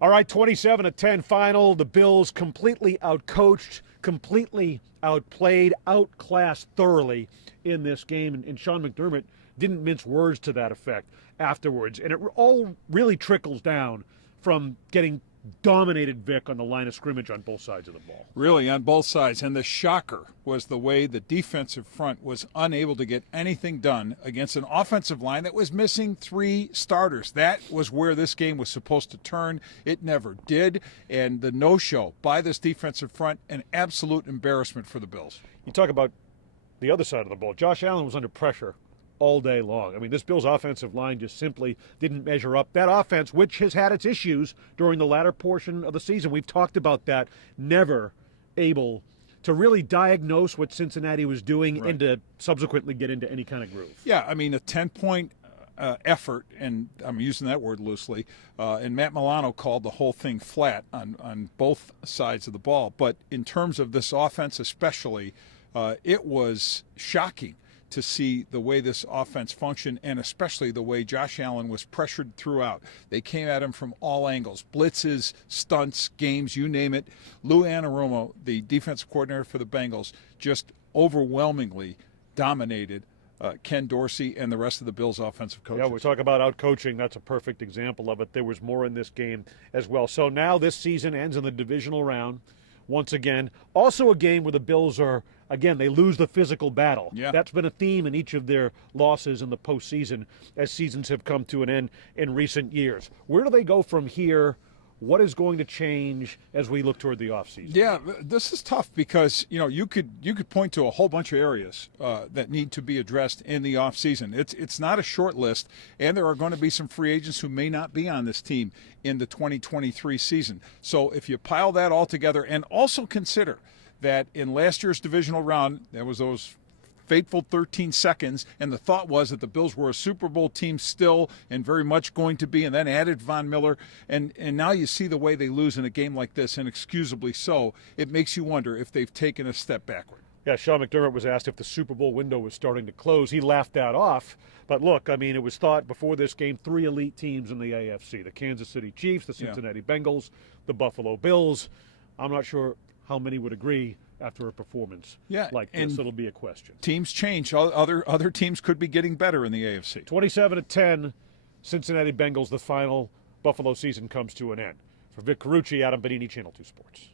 All right, 27-10 final. The Bills completely outcoached, completely outplayed, outclassed thoroughly in this game. And Sean McDermott didn't mince words to that effect afterwards. And it all really trickles down from getting dominated Vic on the line of scrimmage on both sides of the ball. Really, on both sides. And the shocker was the way the defensive front was unable to get anything done against an offensive line that was missing 3 starters. That was where this game was supposed to turn. It never did. And the no-show by this defensive front, an absolute embarrassment for the Bills. You talk about the other side of the ball. Josh Allen was under pressure all day long. I mean, this Bills offensive line just simply didn't measure up. That offense, which has had its issues during the latter portion of the season, we've talked about that, never able to really diagnose what Cincinnati was doing and to subsequently get into any kind of groove. Yeah, I mean, a 10-point effort, and I'm using that word loosely, and Matt Milano called the whole thing flat on both sides of the ball. But in terms of this offense especially, it was shocking to see the way this offense functioned, and especially the way Josh Allen was pressured throughout. They came at him from all angles, blitzes, stunts, games, you name it. Lou Anarumo, the defensive coordinator for the Bengals, just overwhelmingly dominated Ken Dorsey and the rest of the Bills' offensive coaches. Yeah, we talk about out-coaching. That's a perfect example of it. There was more in this game as well. So now this season ends in the divisional round once again. Also a game where the Bills are, again, they lose the physical battle. Yeah. That's been a theme in each of their losses in the postseason as seasons have come to an end in recent years. Where do they go from here? What is going to change as we look toward the offseason? Yeah, this is tough because, you could point to a whole bunch of areas that need to be addressed in the offseason. It's not a short list, and there are going to be some free agents who may not be on this team in the 2023 season. So if you pile that all together and also consider that in last year's divisional round, there was those fateful 13 seconds, and the thought was that the Bills were a Super Bowl team still and very much going to be, and then added Von Miller, and now you see the way they lose in a game like this, inexcusably so. It makes you wonder if they've taken a step backward. Yeah, Sean McDermott was asked if the Super Bowl window was starting to close. He laughed that off. But look, I mean, it was thought before this game, 3 elite teams in the AFC, the Kansas City Chiefs, the Cincinnati Bengals, the Buffalo Bills. I'm not sure how many would agree after a performance like this. It'll be a question. Teams change. Other teams could be getting better in the AFC. 27-10, Cincinnati Bengals, the final Buffalo season comes to an end. For Vic Carucci, Benigni, Channel 2 Sports.